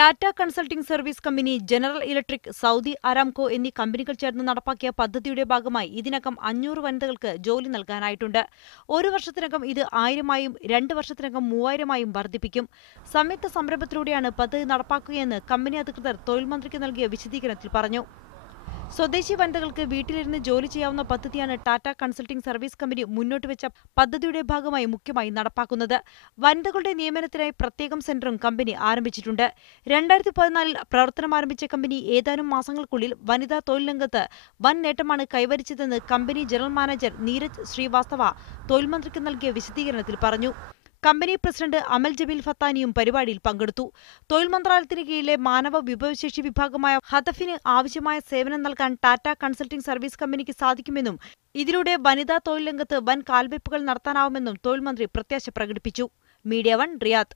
Tata consulting service company, general electric, Saudi Aramco എന്നീ കമ്പനികൾ ചേർന്ന് നടപ്പാക്കിയ പദ്ധതിയുടെ ഭാഗമായി ഇതിനകം 500 വനിതകൾക്ക് ജോലി നൽകാനായിട്ടുണ്ട്. 1 വർഷത്തിനകം ഇത് 1000-ആയും 2 വർഷത്തിനകം 3000-ആയും വർദ്ധിപ്പിക്കും. സംയുക്ത സംരംഭത്തിലൂടെയാണ് പദ്ധതി നടപ്പാക്കുകയെന്ന് കമ്പനി അധികൃതർ തൊഴിൽ മന്ത്രിക്ക് നൽകിയ വിശദീകരണത്തിൽ പറഞ്ഞു. സ്വദേശി വനിതകൾക്ക് വീട്ടിലിരുന്ന് ജോലി ചെയ്യാവുന്ന പദ്ധതിയാണ് ടാറ്റ കൺസൾട്ടിംഗ് സർവീസ് കമ്പനി മുന്നോട്ടുവെച്ച പദ്ധതിയുടെ ഭാഗമായി മുഖ്യമായി നടപ്പാക്കുന്നത്. വനിതകളുടെ നിയമനത്തിനായി പ്രത്യേകം സെന്ററും കമ്പനി ആരംഭിച്ചിട്ടുണ്ട്. 2014-ൽ പ്രവർത്തനമാരംഭിച്ച കമ്പനി ഏതാനും മാസങ്ങൾക്കുള്ളിൽ വനിതാ തൊഴിൽ രംഗത്ത് വൻ നേട്ടമാണ് കൈവരിച്ചതെന്ന് company general manager Neeraj Srivastava തൊഴിൽ മന്ത്രിക്ക് നൽകിയ വിശദീകരണത്തിൽ പറഞ്ഞു. കമ്പനി പ്രസിഡന്റ് അമൽ ജബീൽ ഫത്താനിയും പരിപാടിയിൽ പങ്കെടുത്തു. തൊഴിൽ മന്ത്രാലയത്തിന് കീഴിലെ മാനവ വിഭവശേഷി വിഭാഗമായ ഹദഫിന് ആവശ്യമായ സേവനം നൽകാൻ ടാറ്റ കൺസൾട്ടിംഗ് സർവീസ് കമ്പനിക്ക് സാധിക്കുമെന്നും ഇതിലൂടെ വനിതാ തൊഴിൽ രംഗത്ത് വൻ കാൽവെയ്പുകൾ നടത്താനാവുമെന്നും തൊഴിൽ മന്ത്രി പ്രത്യാശ പ്രകടിപ്പിച്ചു. Media 1 Riyadh.